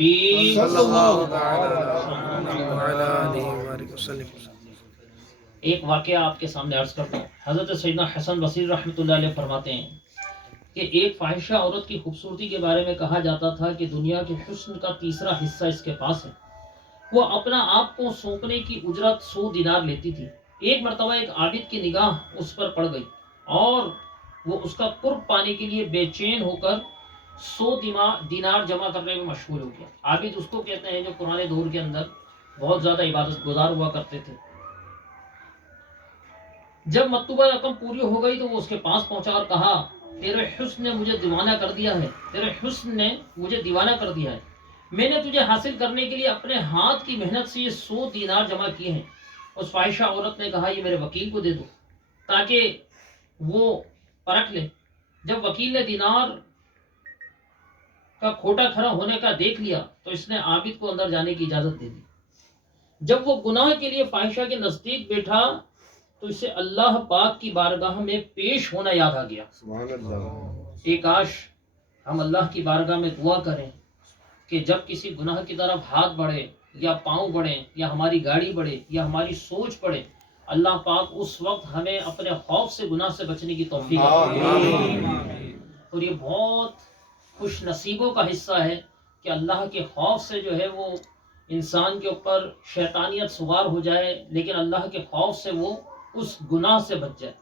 نبی صلی اللہ علیہ وسلم۔ ایک واقعہ آپ کے سامنے عرض کرتا ہوں۔ حضرت سیدنا حسن بصری رحمۃ اللہ علیہ فرماتے ہیں کہ ایک فاحشہ عورت کی خوبصورتی کے بارے میں کہا جاتا تھا کہ دنیا کے حسن کا تیسرا حصہ اس کے پاس ہے، وہ اپنا آپ کو سونپنے کی اجرت 100 دینار لیتی تھی۔ ایک مرتبہ ایک عابد کی نگاہ اس پر پڑ گئی اور وہ اس کا قرب پانے کے لیے بے چین ہو کر 100 دینار جمع کرنے میں مشغول ہو گیا۔ عابد اس کو کہتے ہیں جو پرانے دور کے اندر بہت زیادہ عبادت گزار ہوا کرتے تھے۔ جب مطلوبہ رقم پوری ہو گئی تو وہ اس کے پاس پہنچا اور کہا، تیرے حسن نے مجھے دیوانہ کر دیا ہے، تیرے حسن نے مجھے دیوانہ کر دیا ہے۔ میں نے تجھے حاصل کرنے کے لیے اپنے ہاتھ کی محنت سے یہ 100 دینار جمع کیے ہیں۔ اس فاحشہ عورت نے کہا، یہ میرے وکیل کو دے دو تاکہ وہ پرکھ لے۔ جب وکیل نے دینار کا کھوٹا کھڑا ہونے کا دیکھ لیا تو اس نے عابد کو اندر جانے کی اجازت دے دی۔ جب وہ گناہ کے لیے فاحشہ کے نزدیک بیٹھا تو اسے اللہ پاک کی بارگاہ میں پیش ہونا یاد آ گیا۔ سبحان اللہ۔ ایک کاش ہم اللہ کی بارگاہ میں دعا کریں کہ جب کسی گناہ کی طرف ہاتھ بڑھے یا پاؤں بڑھے یا ہماری گاڑی بڑھے یا ہماری سوچ بڑھے، اللہ پاک اس وقت ہمیں اپنے خوف سے گناہ سے بچنے کی توفیق عطا۔ اور یہ بہت خوش نصیبوں کا حصہ ہے کہ اللہ کے خوف سے جو ہے وہ انسان کے اوپر شیطانیت سوار ہو جائے، لیکن اللہ کے خوف سے وہ اس گناہ سے بچ جائے۔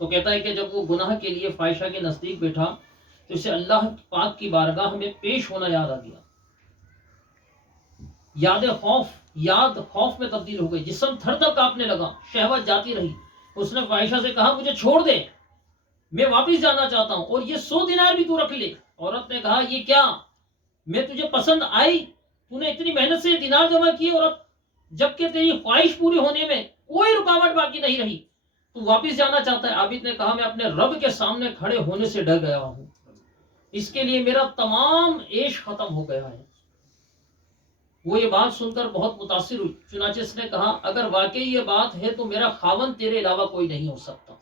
تو کہتا ہے کہ جب وہ گناہ کے لیے فاحشہ کے نزدیک بیٹھا تو اسے اللہ پاک کی بارگاہ میں پیش ہونا یاد آ گیا۔ یاد خوف میں تبدیل ہو گئی، جسم تھر تھر کانپنے لگا، شہوت جاتی رہی۔ اس نے فاحشہ سے کہا، مجھے چھوڑ دے، میں واپس جانا چاہتا ہوں اور یہ 100 دینار بھی تو رکھ لے۔ عورت نے کہا، یہ کیا، میں تجھے پسند آئی، تو نے اتنی محنت سے دینار جمع کیے اور اب جبکہ تیری خواہش پوری ہونے میں کوئی رکاوٹ باقی نہیں رہی تو واپس جانا چاہتا ہے۔ عابد نے کہا، میں اپنے رب کے سامنے کھڑے ہونے سے ڈر گیا ہوں، اس کے لیے میرا تمام عیش ختم ہو گیا ہے۔ وہ یہ بات سن کر بہت متاثر ہوئی، چنانچہ اس نے کہا، اگر واقعی یہ بات ہے تو میرا خاوند تیرے علاوہ کوئی نہیں ہو سکتا۔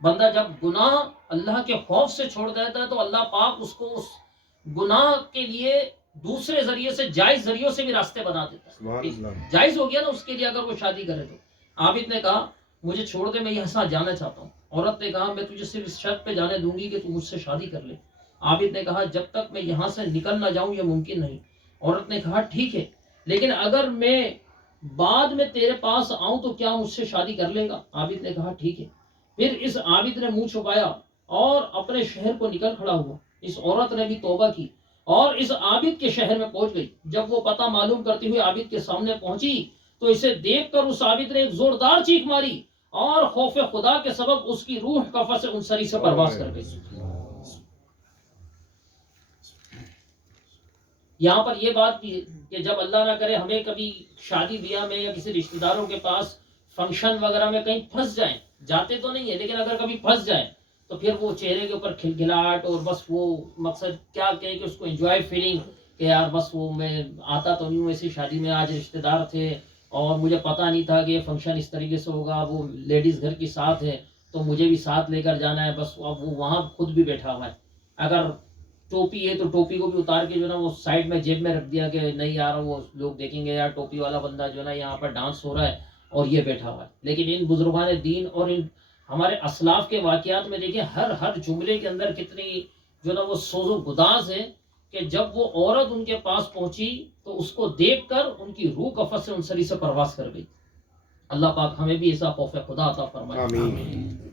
بندہ جب گناہ اللہ کے خوف سے چھوڑ دیتا ہے تو اللہ پاک اس کو اس گناہ کے لیے دوسرے ذریعے سے، جائز ذریعوں سے بھی راستے بنا دیتا ہے۔ جائز ہو گیا نا اس کے لیے اگر وہ شادی کرے تو۔ عابد نے کہا، مجھے چھوڑ دے، میں یہاں سے جانا چاہتا ہوں۔ عورت نے کہا، میں تجھے صرف اس شرط پہ جانے دوں گی کہ تو مجھ سے شادی کر لے۔ عابد نے کہا، جب تک میں یہاں سے نکل نہ جاؤں یہ ممکن نہیں۔ عورت نے کہا، ٹھیک ہے، لیکن اگر میں بعد میں تیرے پاس آؤں تو کیا مجھ سے شادی کر لے گا؟ عابد نے کہا، ٹھیک ہے۔ پھر اس عابد نے منہ چھپایا اور اپنے شہر کو نکل کھڑا ہوا۔ اس عورت نے بھی توبہ کی اور اس عابد کے شہر میں پہنچ گئی۔ جب وہ پتہ معلوم کرتی ہوئی عابد کے سامنے پہنچی تو اسے دیکھ کر اس عابد نے ایک زوردار چیخ ماری اور خوف خدا کے سبب اس کی روح کفن سے انصری سے پرواز کر گئی۔ یہاں پر یہ بات بھی ہے کہ جب اللہ نہ کرے ہمیں کبھی شادی بیاہ میں یا کسی رشتہ داروں کے پاس فنکشن وغیرہ میں کہیں پھنس جائیں، جاتے تو نہیں ہے لیکن اگر کبھی پھنس جائیں تو پھر وہ چہرے کے اوپر کھلکھلاہٹ اور بس وہ مقصد کیا کہیں کہ اس کو انجوائے فیلنگ کہ یار بس وہ میں آتا تو نہیں ہوں ایسی شادی میں، آج رشتہ دار تھے اور مجھے پتہ نہیں تھا کہ یہ فنکشن اس طریقے سے ہوگا، وہ لیڈیز گھر کی ساتھ ہے تو مجھے بھی ساتھ لے کر جانا ہے، بس اب وہ وہاں خود بھی بیٹھا ہوا ہے۔ اگر ٹوپی ہے تو ٹوپی کو بھی اتار کے جو نا وہ سائڈ میں جیب میں رکھ دیا کہ نہیں یار وہ لوگ دیکھیں گے یار ٹوپی والا بندہ جو نا یہاں پر ڈانس ہو رہا ہے اور یہ بیٹھا ہوا ہے۔ لیکن ان بزرگان دین اور ان ہمارے اسلاف کے واقعات میں دیکھیں ہر جملے کے اندر کتنی جو نا وہ سوز و گداز ہے کہ جب وہ عورت ان کے پاس پہنچی تو اس کو دیکھ کر ان کی روح کفن سے انصری سے پرواز کر گئی۔ اللہ پاک ہمیں بھی ایسا خوف خدا عطا فرمائے۔ آمین۔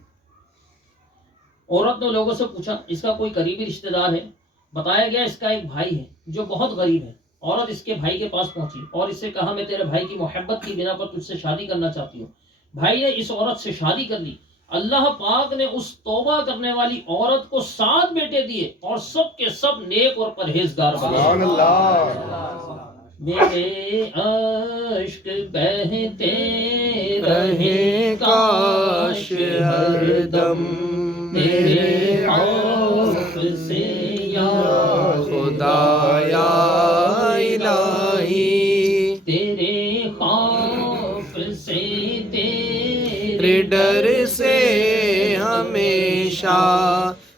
عورت نے لوگوں سے پوچھا، اس کا کوئی قریبی رشتہ دار ہے؟ بتایا گیا اس کا ایک بھائی ہے جو بہت غریب ہے۔ عورت اس کے بھائی کے پاس پہنچی اور اس سے کہا، میں تیرے بھائی کی محبت کی بنا پر تجھ سے شادی کرنا چاہتی ہوں۔ بھائی نے اس عورت سے شادی کر لی۔ اللہ پاک نے اس توبہ کرنے والی عورت کو 7 بیٹے دیے اور سب کے سب نیک اور پرہیزگار بنے۔ سبحان اللہ۔ میرے عشق بہتے رہے کاش ہر دم میرے خوف سے یا خدا یا الہی، تیرے خوف سے تیرے ڈر سے ہمیشہ،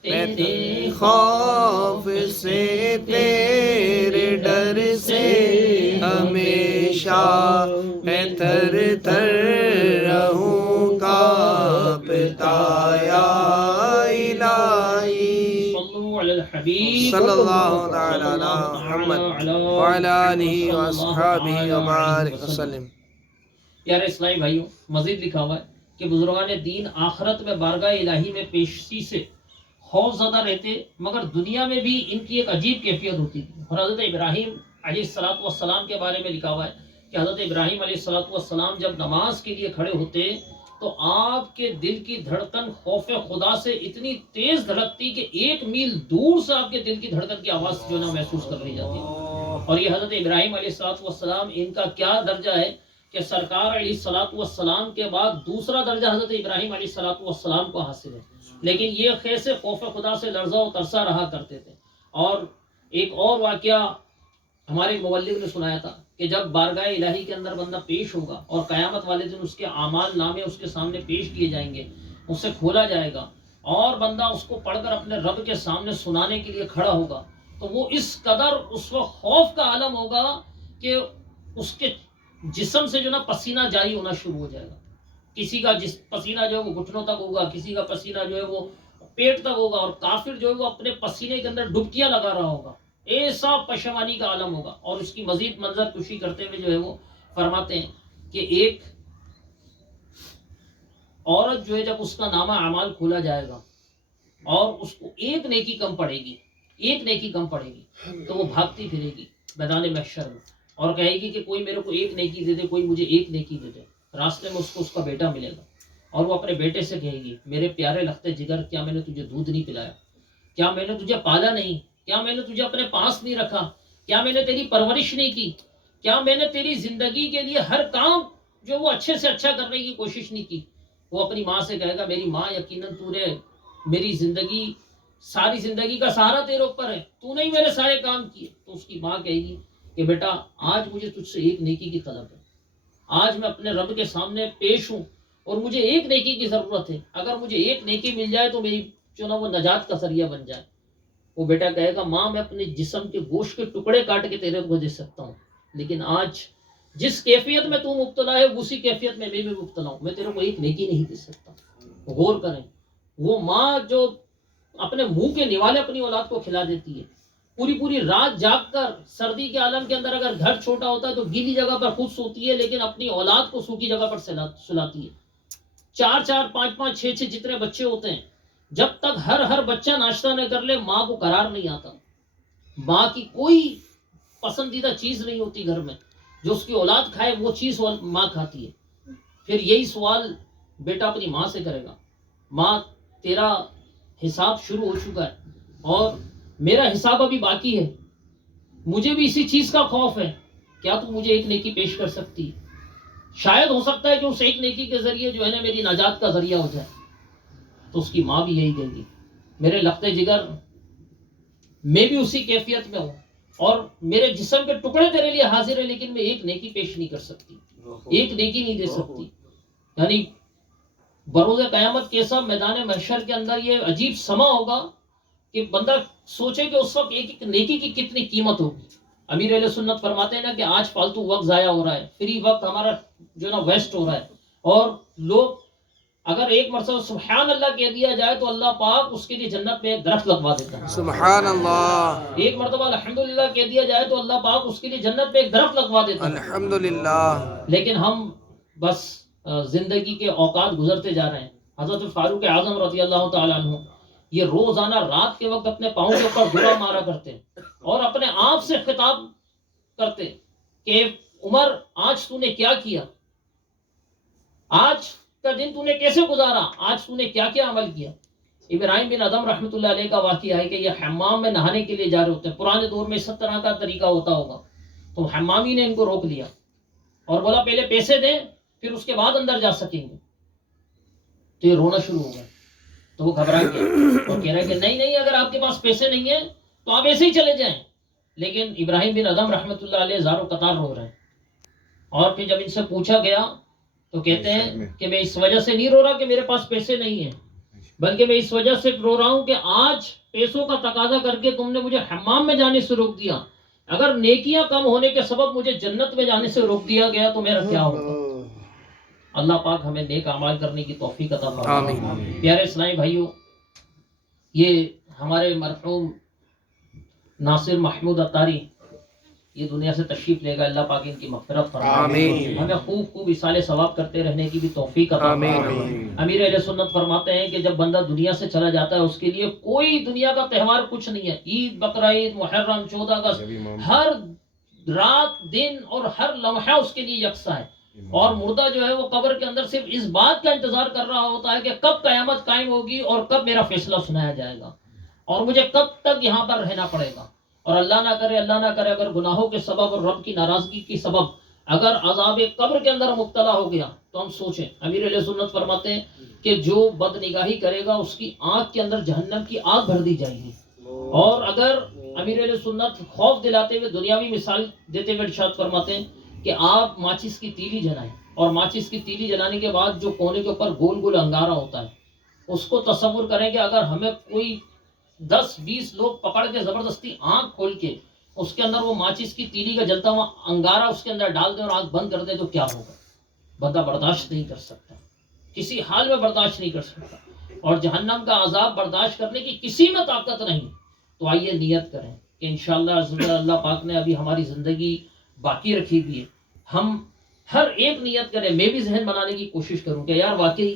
تیرے خوف سے تیرے ڈر سے ہمیشہ میں تھر تھر رہوں کانپتا یا الہی صلو علی الحبیب صلی اللہ تعالی علی محمد وعلی آلہ واصحابہ وبارک وسلم. پیارے اسلامی بھائیوں، مزید لکھا ہوا ہے کہ بزرگان دین آخرت میں بارگاہ الہی میں پیشی سے خوف زدہ رہتے، مگر دنیا میں بھی ان کی ایک عجیب کیفیت ہوتی تھی. اور حضرت ابراہیم علیہ السلام کے بارے میں لکھا ہوا ہے کہ حضرت ابراہیم علیہ السلام جب نماز کے لیے کھڑے ہوتے تو آپ کے دل کی دھڑکن خوف خدا سے اتنی تیز دھڑکتی کہ 1 میل دور سے آپ کے دل کی دھڑکن کی آواز جو نا محسوس کر لی جاتی. اور یہ حضرت ابراہیم علیہ السلام ان کا کیا درجہ ہے کہ سرکار علیہ السلام کے بعد دوسرا درجہ حضرت ابراہیم علیہ السلام کو حاصل ہے. لیکن یہ خیسے خوف خدا سے لرزہ و ترسا رہا کرتے تھے. اور ایک اور واقعہ ہمارے مبلغ نے سنایا تھا کہ جب بارگاہ الہی کے اندر بندہ پیش ہوگا اور قیامت والے دن اس کے اعمال نامے اس کے سامنے پیش کیے جائیں گے، اسے کھولا جائے گا اور بندہ اس کو پڑھ کر اپنے رب کے سامنے سنانے کے لیے کھڑا ہوگا، تو وہ اس قدر اس وقت خوف کا عالم ہوگا کہ اس کے جسم سے جو نا پسینہ جاری ہونا شروع ہو جائے گا. کسی کا پسینہ جو ہے وہ گھٹنوں تک ہوگا، کسی کا پسینہ جو ہے وہ پیٹ تک ہوگا، اور کافر جو ہے وہ اپنے پسینے کے اندر ڈبکیاں لگا رہا ہوگا. ایسا پشمانی کا عالم ہوگا. اور اس کی مزید منظر کشی کرتے ہوئے جو ہے وہ فرماتے ہیں کہ ایک عورت جو ہے جب اس کا نامہ اعمال کھولا جائے گا اور اس کو ایک نیکی کم پڑے گی تو وہ بھاگتی پھرے گی میدان محشر میں اور کہے گی کہ کوئی میرے کو 1 نیکی دے دے، کوئی مجھے 1 نیکی دے دے. راستے میں اس کو اس کا بیٹا ملے گا اور وہ اپنے بیٹے سے کہے گی، میرے پیارے لختے جگر، کیا میں نے تجھے دودھ نہیں پلایا؟ کیا میں نے تجھے پالا نہیں؟ کیا میں نے تجھے اپنے پاس نہیں رکھا؟ کیا میں نے تیری پرورش نہیں کی؟ کیا میں نے تیری زندگی کے لیے ہر کام جو وہ اچھے سے اچھا کرنے کی کوشش نہیں کی؟ وہ اپنی ماں سے کہے گا، میری ماں یقیناً تو نے میری ساری زندگی کا سہارا تیرے اوپر ہے، تو نے ہی میرے سارے کام کیے. تو اس کی ماں کہے گی کہ بیٹا آج مجھے تجھ سے 1 نیکی کی طلب ہے. آج میں اپنے رب کے سامنے پیش ہوں اور مجھے 1 نیکی کی ضرورت ہے. اگر مجھے 1 نیکی مل جائے تو میری جو نا وہ نجات کا ذریعہ بن جائے. وہ بیٹا کہے گا، ماں میں اپنے جسم کے گوشت کے ٹکڑے کاٹ کے تیرے کو دے سکتا ہوں، لیکن آج جس کیفیت میں تو مبتلا ہے اسی کیفیت میں بھی مبتلا ہوں، میں تیرے کو 1 نیکی نہیں دے سکتا. غور کریں، وہ ماں جو اپنے منہ کے نوالے اپنی اولاد کو کھلا دیتی ہے، پوری رات جاگ کر سردی کے عالم کے اندر اگر گھر چھوٹا ہوتا ہے تو گیلی جگہ پر خود سوتی ہے، لیکن اپنی اولاد کو سوکھی جگہ پر سلاتی ہے. 4 5 6 جتنے بچے ہوتے ہیں، جب تک ہر بچہ ناشتہ نہ کر لے ماں کو قرار نہیں آتا. ماں کی کوئی پسندیدہ چیز نہیں ہوتی گھر میں، جو اس کی اولاد کھائے وہ چیز ماں کھاتی ہے. پھر یہی سوال بیٹا اپنی ماں سے کرے گا، ماں تیرا حساب شروع ہو چکا ہے اور میرا حساب ابھی باقی ہے، مجھے بھی اسی چیز کا خوف ہے، کیا تو مجھے 1 نیکی پیش کر سکتی؟ شاید ہو سکتا ہے کہ اس 1 نیکی کے ذریعے جو ہے نا میری نجات کا ذریعہ ہو جائے. تو اس کی ماں بھی یہی کہے گی، میرے لختے جگر، میں بھی اسی کیفیت میں ہوں اور میرے جسم کے ٹکڑے تیرے لیے حاضر ہے، لیکن میں 1 نیکی پیش نہیں کر سکتی، 1 نیکی نہیں دے سکتی. یعنی بروز قیامت کیسا میدان محشر کے اندر یہ عجیب سما ہوگا کہ بندہ سوچے کہ اس وقت 1 نیکی کی کتنی قیمت ہوگی. امیر اہل سنت فرماتے ہیں نا کہ آج فالتو وقت ضائع ہو رہا ہے، فری وقت ہمارا جو نا ویسٹ ہو رہا ہے، اور لوگ اگر 1 مرتبہ سبحان اللہ کہہ دیا جائے تو اللہ پاک اس کے لیے جنت میں 1 درخت لگوا دیتا ہے. سبحان اللہ. 1 مرتبہ الحمدللہ کہہ دیا جائے تو اللہ پاک اس کے لیے جنت میں 1 درخت لگوا دیتا ہے. الحمدللہ. لیکن ہم بس زندگی کے اوقات گزرتے جا رہے ہیں. حضرت فاروق اعظم رضی اللہ تعالیٰ عنہ یہ روزانہ رات کے وقت اپنے پاؤں کے اوپر گرا مارا کرتے اور اپنے آپ سے خطاب کرتے کہ عمر آج تو نے کیا کیا، آج کا دن تو نے کیسے گزارا، آج تو نے کیا کیا عمل کیا. ابراہیم بن ادم رحمۃ اللہ علیہ کا واقعہ ہے کہ یہ حمام میں نہانے کے لیے جا رہے ہوتے ہیں. پرانے دور میں 7 طرح کا طریقہ ہوتا ہوگا، تو حمامی نے ان کو روک لیا اور بولا پہلے پیسے دیں پھر اس کے بعد اندر جا سکیں گے. تو یہ رونا شروع ہو گیا. تو وہ گھبرا گیا اور کہہ رہا ہے کہ نہیں اگر آپ کے پاس پیسے نہیں ہیں تو آپ ایسے ہی چلے جائیں. لیکن ابراہیم بن ادم رحمۃ اللہ علیہ زارو قطار رو رہے ہیں. اور پھر جب ان سے پوچھا گیا تو کہتے ہیں کہ میں اس وجہ سے نہیں رو رہا کہ میرے پاس پیسے نہیں ہیں، بلکہ میں اس وجہ سے رو رہا ہوں کہ آج پیسوں کا تقاضا کر کے تم نے مجھے حمام میں جانے سے روک دیا. اگر نیکیاں کم ہونے کے سبب مجھے جنت میں جانے سے روک دیا گیا تو میرا کیا ہوگا. اللہ پاک ہمیں نیک اعمال کرنے کی توفیق عطا فرمائے. آمین. پیارے اسلامی بھائیوں، یہ ہمارے مرحوم ناصر محمود عطاری یہ دنیا سے تشریف لے گا. اللہ پاک ان کی مغفرت فرمائے. آمین. ہمیں خوب ایصال ثواب کرتے رہنے کی بھی توفیق عطا فرمائے. آمین. امیر اہل سنت فرماتے ہیں کہ جب بندہ دنیا سے چلا جاتا ہے اس کے لیے کوئی دنیا کا تہوار کچھ نہیں ہے. عید، بقرعید، محرم، 14 اگست، ہر رات دن اور ہر لمحہ اس کے لیے یکساں ہے. اور مردہ جو ہے وہ قبر کے اندر صرف اس بات کا انتظار کر رہا ہوتا ہے کہ کب قیامت قائم ہوگی اور کب میرا فیصلہ سنایا جائے گا اور مجھے کب تک یہاں پر رہنا پڑے گا. اور اللہ نہ کرے اگر گناہوں کے سبب اور رب کی ناراضگی کی سبب اگر عذاب قبر کے اندر مبتلا ہو گیا تو ہم سوچیں. امیر علیہ سنت فرماتے ہیں کہ جو بد نگاہی کرے گا اس کی آنکھ کے اندر جہنم کی آگ بھر دی جائے گی. اور اگر امیر علیہ سنت خوف دلاتے ہوئے دنیاوی مثال دیتے ہوئے ارشاد فرماتے ہیں کہ آپ ماچس کی تیلی جلائیں اور ماچس کی تیلی جلانے کے بعد جو کونے کے اوپر گول گول انگارہ ہوتا ہے اس کو تصور کریں کہ اگر ہمیں کوئی 10-20 لوگ پکڑ کے زبردستی آنکھ کھول کے اس کے اندر وہ ماچس کی تیلی کا جلتا ہوا انگارہ اس کے اندر ڈال دیں اور آنکھ بند کر دیں تو کیا ہوگا. بندہ برداشت نہیں کر سکتا، کسی حال میں برداشت نہیں کر سکتا. اور جہنم کا عذاب برداشت کرنے کی کسی میں طاقت نہیں. تو آئیے نیت کریں کہ انشاءاللہ اللہ پاک نے ابھی ہماری زندگی باقی رکھی ہوئی ہے. ہم ہر ایک نیت کریں. میں بھی ذہن بنانے کی کوشش کروں کہ یار واقعی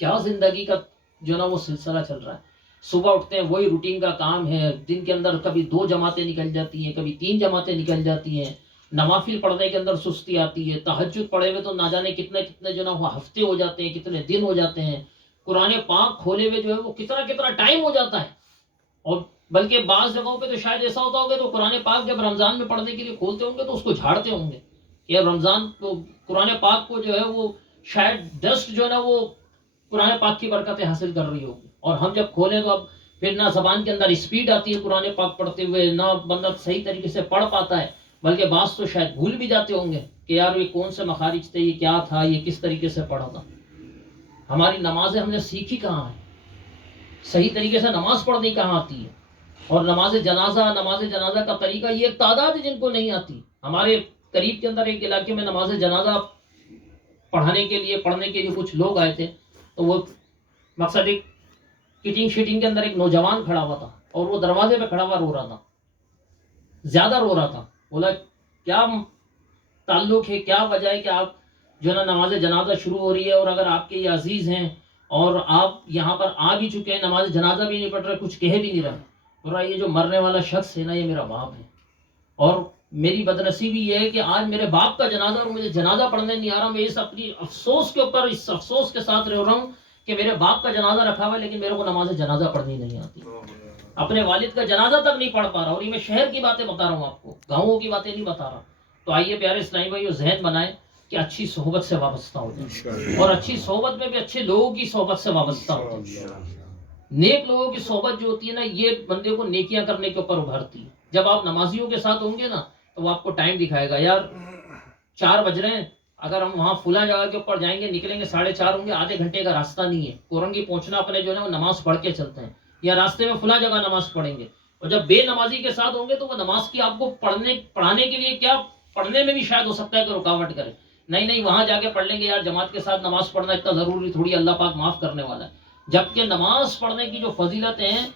کیا زندگی کا جو نا وہ سلسلہ چل رہا ہے. صبح اٹھتے ہیں وہی روٹین کا کام ہے. دن کے اندر کبھی 2 جماعتیں نکل جاتی ہیں، کبھی 3 جماعتیں نکل جاتی ہیں. نوافل پڑھنے کے اندر سستی آتی ہے. تہجد پڑھے ہوئے تو نہ جانے کتنے جو نا وہ ہفتے ہو جاتے ہیں، کتنے دن ہو جاتے ہیں. قرآن پاک کھولے ہوئے جو ہے وہ کتنا ٹائم ہو جاتا ہے. اور بلکہ بعض جگہوں پہ تو شاید ایسا ہوتا ہوگا تو قرآن پاک جب رمضان میں پڑھنے کے لیے کھولتے ہوں گے تو اس کو جھاڑتے ہوں گے کہ رمضان کو قرآن پاک کو جو ہے وہ شاید ڈسٹ جو ہے نا وہ قرآن پاک کی برکتیں حاصل کر رہی ہوگی. اور ہم جب کھولیں تو اب پھر نہ زبان کے اندر اسپیڈ آتی ہے قرآن پاک پڑھتے ہوئے، نہ بندہ صحیح طریقے سے پڑھ پاتا ہے، بلکہ بعض تو شاید بھول بھی جاتے ہوں گے کہ یار یہ کون سے مخارج تھے، یہ کیا تھا، یہ کس طریقے سے پڑھا تھا. ہماری نمازیں ہم نے سیکھی کہاں ہیں، صحیح طریقے سے نماز پڑھنی کہاں آتی ہے. اور نماز جنازہ کا طریقہ یہ ایک تعداد ہے جن کو نہیں آتی. ہمارے قریب کے اندر ایک علاقے میں نماز جنازہ پڑھنے کے لیے کچھ لوگ آئے تھے. تو وہ مقصد ایک کٹنگ شیٹنگ کے اندر ایک نوجوان کھڑا ہوا تھا اور وہ دروازے پہ کھڑا ہوا رو رہا تھا، زیادہ رو رہا تھا. بولا کیا تعلق ہے، کیا وجہ ہے کہ آپ جو نا نماز جنازہ شروع ہو رہی ہے اور اگر آپ کے یہ عزیز ہیں اور آپ یہاں پر آ بھی چکے ہیں، نماز جنازہ بھی نہیں پڑھ رہے، کچھ کہہ بھی نہیں رہے. بول رہا یہ جو مرنے والا شخص ہے نا یہ میرا باپ ہے اور میری بدنصیبی یہ ہے کہ آج میرے باپ کا جنازہ اور مجھے جنازہ پڑھنے نہیں آ رہا. میں اس اپنی افسوس کے اوپر اس افسوس کے ساتھ رہ رہا ہوں کہ میرے باپ کا جنازہ رکھا ہوا ہے لیکن میرے کو نماز جنازہ پڑھنی نہیں آتی. اپنے والد کا جنازہ تک نہیں پڑھ پا رہا. اور یہ میں شہر کی باتیں بتا رہا ہوں آپ کو، گاؤں کی باتیں نہیں بتا رہا. تو آئیے پیارے اسلامی بھائیو ذہن بنائیں کہ اچھی صحبت سے وابستہ ہو جائیں اور اچھی صحبت میں بھی اچھے لوگوں کی صحبت سے وابستہ ہو جائیں. نیک لوگوں کی صحبت جو ہوتی ہے نا یہ بندے کو نیکیاں کرنے کے اوپر ابھارتی ہے. جب آپ نمازیوں کے ساتھ ہوں گے نا تو وہ آپ کو ٹائم دکھائے گا، یار 4 بج رہے ہیں، اگر ہم وہاں فلاں جگہ کے اوپر جائیں گے نکلیں گے 4:30 ہوں گے، آدھے گھنٹے کا راستہ نہیں ہے. کورنگی پہنچنا اپنے جو ہے وہ نماز پڑھ کے چلتے ہیں یا راستے میں فلاں جگہ نماز پڑھیں گے. اور جب بے نمازی کے ساتھ ہوں گے تو وہ نماز کی آپ کو پڑھانے کے لیے کیا پڑھنے میں بھی شاید ہو سکتا ہے کہ رکاوٹ کرے. نہیں وہاں جا کے پڑھ لیں گے یار، جماعت کے ساتھ نماز پڑھنا اتنا ضروری تھوڑی، اللہ پاک معاف کرنے والا ہے. جبکہ نماز پڑھنے کی جو فضیلتیں ہیں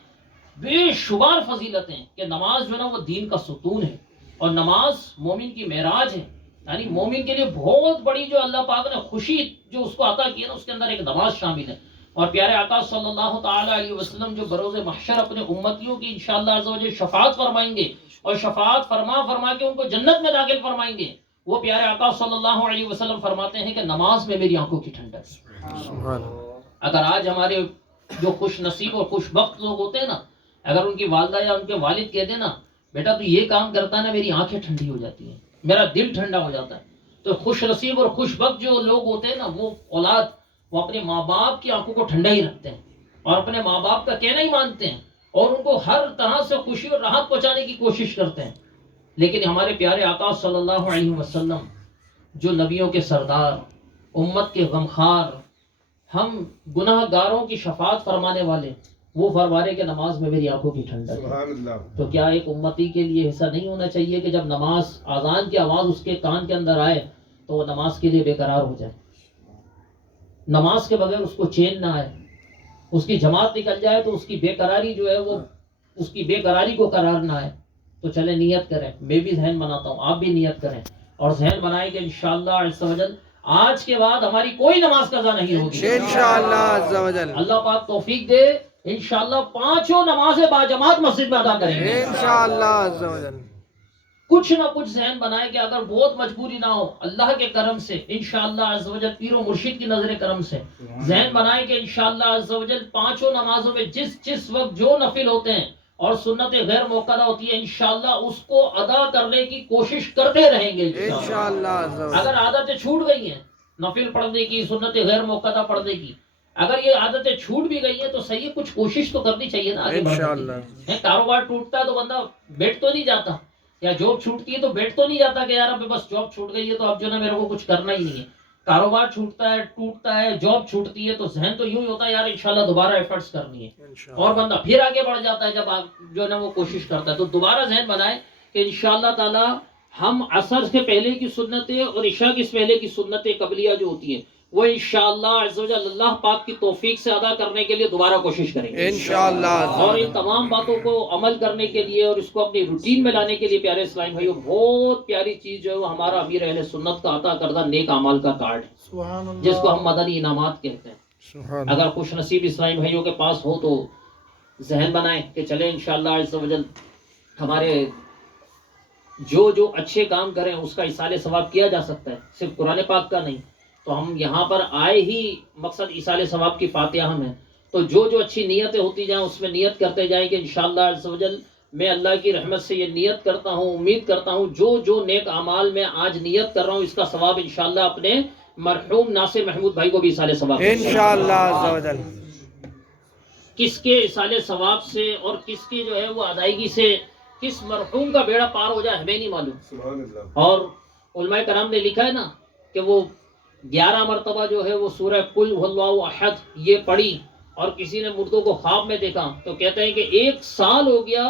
بے شمار فضیلتیں ہیں کہ نماز جو ہے نا وہ دین کا ستون ہے اور نماز مومن کی معراج ہے. یعنی مومن کے لیے بہت بڑی جو اللہ پاک نے خوشی جو اس کو عطا کی ہے نا اس کے اندر ایک نماز شامل ہے. اور پیارے آقا صلی اللہ تعالی علیہ وسلم جو بروز محشر اپنے امتیوں کی انشاءاللہ عز و جل شفاعت فرمائیں گے اور شفاعت فرما کے ان کو جنت میں داخل فرمائیں گے، وہ پیارے آقا صلی اللہ علیہ وسلم فرماتے ہیں کہ نماز میں میری آنکھوں کی ٹھنڈک. اگر آج ہمارے جو خوش نصیب اور خوش بخت لوگ ہوتے ہیں نا، اگر ان کی والدہ یا ان کے والد کہہ دیں نا بیٹا تو یہ کام کرتا ہے نا میری آنکھیں ٹھنڈی ہو جاتی ہیں، میرا دل ٹھنڈا ہو جاتا ہے. تو خوش نصیب اور خوش بخت جو لوگ ہوتے ہیں نا وہ اولاد وہ اپنے ماں باپ کی آنکھوں کو ٹھنڈا ہی رکھتے ہیں اور اپنے ماں باپ کا کہنا ہی مانتے ہیں اور ان کو ہر طرح سے خوشی اور راحت پہنچانے کی کوشش کرتے ہیں. لیکن ہمارے پیارے آقا صلی اللہ علیہ وسلم جو نبیوں کے سردار، امت کے غمخوار، ہم گناہ گاروں کی شفاعت فرمانے والے، وہ فرمانے کہ نماز میں میری آنکھوں کی ٹھنڈک ہے۔ سبحان اللہ۔ تو کیا ایک امتی کے لیے ایسا نہیں ہونا چاہیے کہ جب نماز اذان کی آواز اس کے کان کے اندر آئے تو وہ نماز کے لیے بے قرار ہو جائے، نماز کے بغیر اس کو چین نہ آئے، اس کی جماعت نکل جائے تو اس کی بے قراری جو ہے وہ اس کی بے قراری کو قرار نہ آئے؟ تو چلے نیت کریں، میں بھی ذہن بناتا ہوں، آپ بھی نیت کریں اور ذہن بنائیں کہ انشاءاللہ عز و جل آج کے بعد ہماری کوئی نماز قضا نہیں ہوگی انشاءاللہ عز و جل۔ اللہ پاک توفیق دے، انشاءاللہ پانچوں نمازیں باجماعت مسجد میں ادا کریں گے انشاءاللہ عز و جل۔ کچھ نہ کچھ ذہن بنائے کہ اگر بہت مجبوری نہ ہو، اللہ کے کرم سے انشاءاللہ عز و جل، پیر و مرشد کی نظر کرم سے ذہن بنائے کہ انشاءاللہ عز و جل پانچوں نمازوں میں جس وقت جو نفل ہوتے ہیں اور سنت غیر موقع ہوتی ہے انشاءاللہ اس کو ادا کرنے کی کوشش کرتے رہیں گے انشاءاللہ عز و جل۔ اگر عادتیں چھوٹ گئی ہیں نفل پڑھنے کی، سنت غیر موقع پڑھنے کی، اگر یہ عادتیں چھوٹ بھی گئی ہیں تو صحیح کچھ کوشش تو کرنی چاہیے نا آگے بڑھنے انشاءاللہ۔ کی۔ کاروبار ٹوٹتا ہے تو بندہ بیٹھ تو نہیں جاتا، یا جاب چھوٹتی ہے تو بیٹھ تو نہیں جاتا کہ یار اب بس جاب چھوٹ گئی ہے تو اب جو نا میرے کو کچھ کرنا ہی نہیں ہے۔ کاروبار چھوٹتا ہے، ٹوٹتا ہے، جاب چھوٹتی ہے تو ذہن تو یوں ہی ہوتا ہے یار انشاءاللہ دوبارہ ایفرٹس کرنی ہے، اور بندہ پھر آگے بڑھ جاتا ہے جب آپ جو ہے نا وہ کوشش کرتا ہے۔ تو دوبارہ ذہن بنائے کہ انشاءاللہ تعالی ہم عصر سے پہلے کی سنتیں اور عشاء کے پہلے کی سنتیں قبلیہ جو ہوتی ہیں وہ انشاءاللہ عز و جل اللہ پاک کی توفیق سے ادا کرنے کے لیے دوبارہ کوشش کریں گے انشاءاللہ عز و اور جل۔ ان تمام باتوں کو عمل کرنے کے لیے اور اس کو اپنی روٹین میں لانے کے لیے پیارے اسلامی بھائیوں بہت پیاری چیز جو ہے وہ ہمارا امیر اہل سنت کا عطا کردہ نیک اعمال کا کارڈ ہے، سبحان اللہ۔ جس کو ہم مدنی انعامات کہتے ہیں۔ سبحان اگر خوش نصیب اسلامی بھائیوں کے پاس ہو تو ذہن بنائیں کہ چلیں انشاءاللہ عز و جل ہمارے جو اچھے کام کریں اس کا ایصال ثواب کیا جا سکتا ہے، صرف قرآن پاک کا نہیں۔ تو ہم یہاں پر آئے ہی مقصد ایصال ثواب کی فاتحہ ہم ہیں، تو جو اچھی نیتیں ہوتی جائیں اس میں نیت کرتے جائیں کہ انشاءاللہ عز و جل میں اللہ کی رحمت سے یہ نیت کرتا ہوں، امید کرتا ہوں جو نیک اعمال میں آج نیت کر رہا ہوں اس کا ثواب انشاءاللہ اپنے مرحوم ناصر محمود بھائی کو بھی ایصال ثواب انشاءاللہ عز و جل۔ کس کے ایصال ثواب سے اور کس کی جو ہے وہ ادائیگی سے کس مرحوم کا بیڑا پار ہو جائے ہمیں نہیں معلوم۔ سبحان اللہ۔ اور علماء کرام نے لکھا ہے نا کہ وہ 11 مرتبہ جو ہے وہ سورہ قل هو اللہ احد یہ پڑھی اور کسی نے مردوں کو خواب میں دیکھا تو کہتے ہیں کہ 1 سال ہو گیا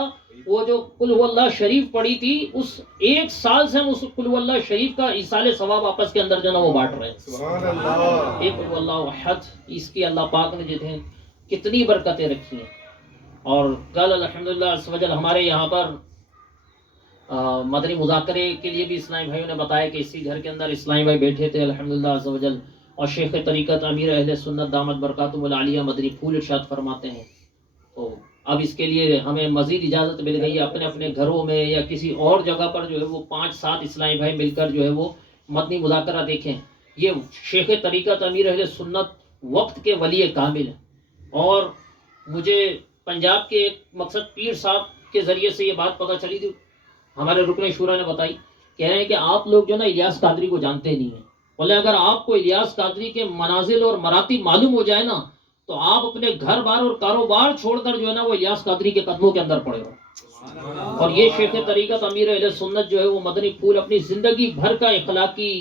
وہ جو قل هو اللہ شریف پڑھی تھی، اس 1 سال سے ہم اس قل هو اللہ شریف کا ایصال ثواب آپس کے اندر جو ہے وہ بانٹ رہے ہیں۔ سبحان اللہ۔ ایک قل هو اللہ احد، اس کی اللہ پاک نے جو ہے کتنی برکتیں رکھی ہیں۔ اور کل الحمدللہ عز و جل ہمارے یہاں پر مدنی مذاکرے کے لیے بھی اسلامی بھائیوں نے بتایا کہ اسی گھر کے اندر اسلامی بھائی بیٹھے تھے الحمدللہ عز و جل، اور شیخ طریقت امیر اہل سنت دامت برکاتہم العالیہ مدنی پھول ارشاد فرماتے ہیں۔ تو اب اس کے لیے ہمیں مزید اجازت مل گئی ہے اپنے اپنے گھروں میں یا کسی اور جگہ پر جو ہے وہ 5-7 اسلامی بھائی مل کر جو ہے وہ مدنی مذاکرہ دیکھیں۔ یہ شیخ طریقت امیر اہل سنت وقت کے ولی کامل ہیں، اور مجھے پنجاب کے ایک مقصد پیر صاحب کے ذریعے سے یہ بات پتہ چلی تھی، ہمارے رکن شورا نے بتائی، کہہ رہے ہیں کہ آپ لوگ جو نا الیاس قادری کو جانتے نہیں ہیں، بولے اگر آپ کو الیاس قادری کے منازل اور مراتب معلوم ہو جائے نا تو آپ اپنے گھر بار اور کاروبار چھوڑ کر جو ہے نا وہ الیاس قادری کے قدموں کے اندر پڑے ہو۔ اور یہ شیخ طریقت امیر اہل سنت جو ہے وہ مدنی پھول اپنی زندگی بھر کا اخلاقی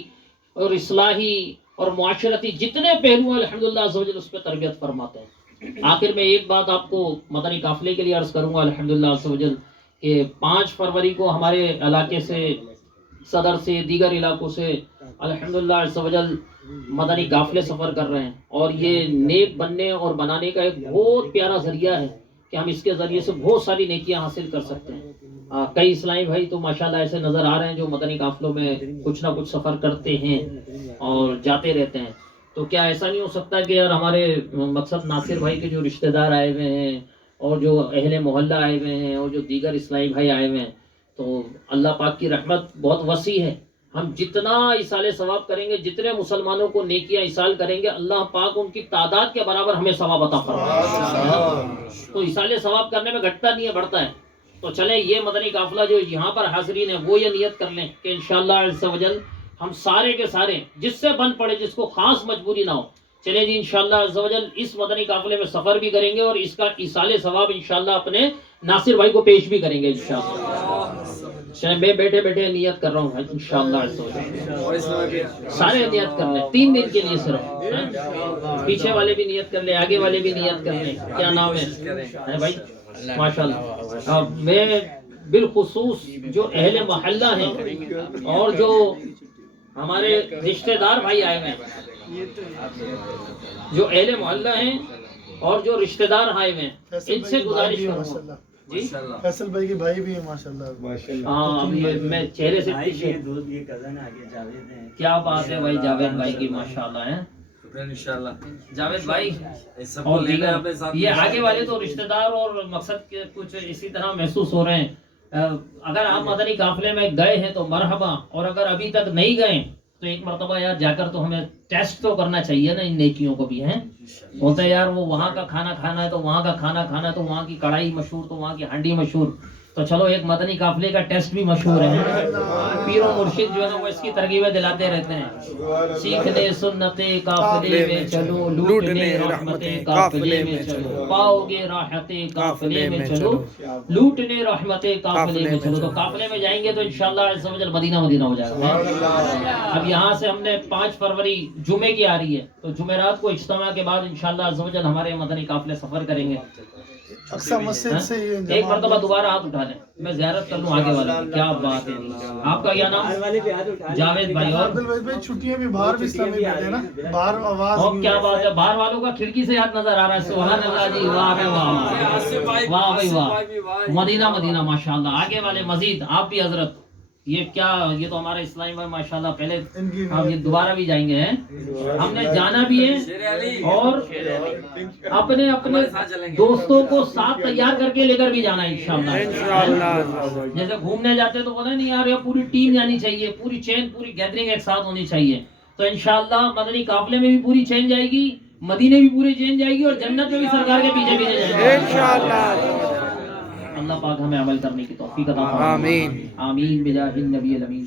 اور اصلاحی اور معاشرتی جتنے پہلو ہیں الحمدللہ عز و جل اس پہ تربیت فرماتے ہیں۔ آخر میں ایک بات آپ کو مدنی قافلے کے لیے عرض کروں گا الحمدللہ عز و جل کہ 5 فروری کو ہمارے علاقے سے صدر سے دیگر علاقوں سے الحمدللہ عز و جل مدنی قافلے سفر کر رہے ہیں، اور یہ نیک بننے اور بنانے کا ایک بہت پیارا ذریعہ ہے کہ ہم اس کے ذریعے سے بہت ساری نیکیاں حاصل کر سکتے ہیں۔ کئی اسلامی بھائی تو ماشاءاللہ ایسے نظر آ رہے ہیں جو مدنی قافلوں میں کچھ نہ کچھ سفر کرتے ہیں اور جاتے رہتے ہیں، تو کیا ایسا نہیں ہو سکتا کہ یار ہمارے مقصد ناصر بھائی کے جو رشتہ دار آئے ہوئے ہیں اور جو اہل محلہ آئے ہوئے ہیں اور جو دیگر اسلامی بھائی آئے ہوئے ہیں، تو اللہ پاک کی رحمت بہت وسیع ہے، ہم جتنا ایصال ثواب کریں گے، جتنے مسلمانوں کو نیکیاں ایصال کریں گے، اللہ پاک ان کی تعداد کے برابر ہمیں ثواب عطا فرمائے گا۔ تو ایصال ثواب کرنے میں گھٹتا نہیں ہے، بڑھتا ہے۔ تو چلیں یہ مدنی قافلہ جو یہاں پر حاضرین ہیں وہ یہ نیت کر لیں کہ انشاءاللہ عز و جل ہم سارے کے سارے جس سے بن پڑے، جس کو خاص مجبوری نہ ہو، چلیں جی انشاءاللہ عز و جل اس مدنی قافلے میں سفر بھی کریں گے اور اس کا ایصال ثواب انشاءاللہ اپنے ناصر بھائی کو پیش بھی کریں گے انشاءاللہ۔ میں بیٹھے بیٹھے نیت کر رہا ہوں انشاءاللہ سارے نیت کر لیں 3 دن کے لیے صرف، پیچھے والے بھی نیت کر لیں، آگے والے بھی نیت کر لیں. کیا نام ہے بھائی؟ ماشاءاللہ. میں بالخصوص جو اہل محلہ ہیں اور جو ہمارے رشتہ دار بھائی آئے ہوئے ہیں، جو اہل محلہ ہیں اور جو رشتہ دار آئے ہوئے ہیں، ان سے گزارش کروں گا جی. فیصل بھائی کے بھائی بھی ہیں ماشاءاللہ. ہاں یہ میں چہرے سے کیا بات ہے بھائی، جاوید بھائی کی ماشاءاللہ ہے. انشاءاللہ جاوید بھائی اور دیگر یہ آگے والے تو رشتہ دار اور مقصد کے کچھ اسی طرح محسوس ہو رہے ہیں. اگر آپ مدنی قافلے میں گئے ہیں تو مرحبا، اور اگر ابھی تک نہیں گئے تو ایک مرتبہ یار جا کر تو ہمیں ٹیسٹ تو کرنا چاہیے نا ان نیکیوں کو بھی. ہیں ہوتا ہے یار، وہ وہاں کا کھانا کھانا ہے تو وہاں کا کھانا کھانا ہے تو وہاں کی کڑھائی مشہور تو وہاں کی ہانڈی مشہور، تو چلو ایک مدنی قافلے کا ٹیسٹ بھی مشہور ہے. پیر و مرشد جو ہے نا وہ اس کی ترغیبیں دلاتے رہتے ہیں، سیکھنے سنتے قافلے میں چلو، لوٹنے رحمتیں قافلے میں چلو، پاؤ گے راحتیں قافلے میں چلو، لوٹنے رحمتیں قافلے میں چلو. تو قافلے میں جائیں گے تو انشاءاللہ عز و جل مدینہ مدینہ ہو جائے گا. اب یہاں سے ہم نے 5 فروری جمعے کی آ رہی ہے، تو جمعرات کو اجتماع کے بعد انشاءاللہ عز و جل ہمارے مدنی قافلے سفر کریں گے. اقصی مسجد سے ایک مرتبہ دوبارہ ہاتھ اٹھا لیں، میں زیارت کر لوں آگے والے کی. کیا بات ہے. آپ کا کیا نام؟ جاوید بھائی. اور بھائی چھٹیاں بھی باہر بھی اسلامی بیٹھے نا، باہر آواز. اور کیا بات ہے، باہر والوں کا کھڑکی سے ہاتھ نظر آ رہا ہے. سبحان اللہ جی، واہ بھائی واہ، واہ بھائی واہ، مدینہ مدینہ ماشاءاللہ. آگے والے مزید آپ بھی حضرت، یہ کیا، یہ تو ہمارے اسلامی بھائی ماشاءاللہ پہلے ہم یہ دوبارہ بھی جائیں گے ہیں، ہم نے جانا بھی ہے اور اپنے اپنے دوستوں کو ساتھ تیار کر کے لے کر بھی جانا ہے انشاءاللہ. جیسے گھومنے جاتے تو پتہ نہیں یار، یہ پوری ٹیم جانی چاہیے، پوری چین، پوری گیدرنگ ایک ساتھ ہونی چاہیے. تو انشاءاللہ مدنی قافلے میں بھی پوری چین جائے گی، مدینے بھی پوری چین جائے گی، اور جنت میں بھی سرکار کے پیچھے پیچھے جائے گی انشاءاللہ. اللہ پاک ہمیں عمل کرنے کی توفیق عطا فرمائے. آمین. آمین بجاہ النبی الامین.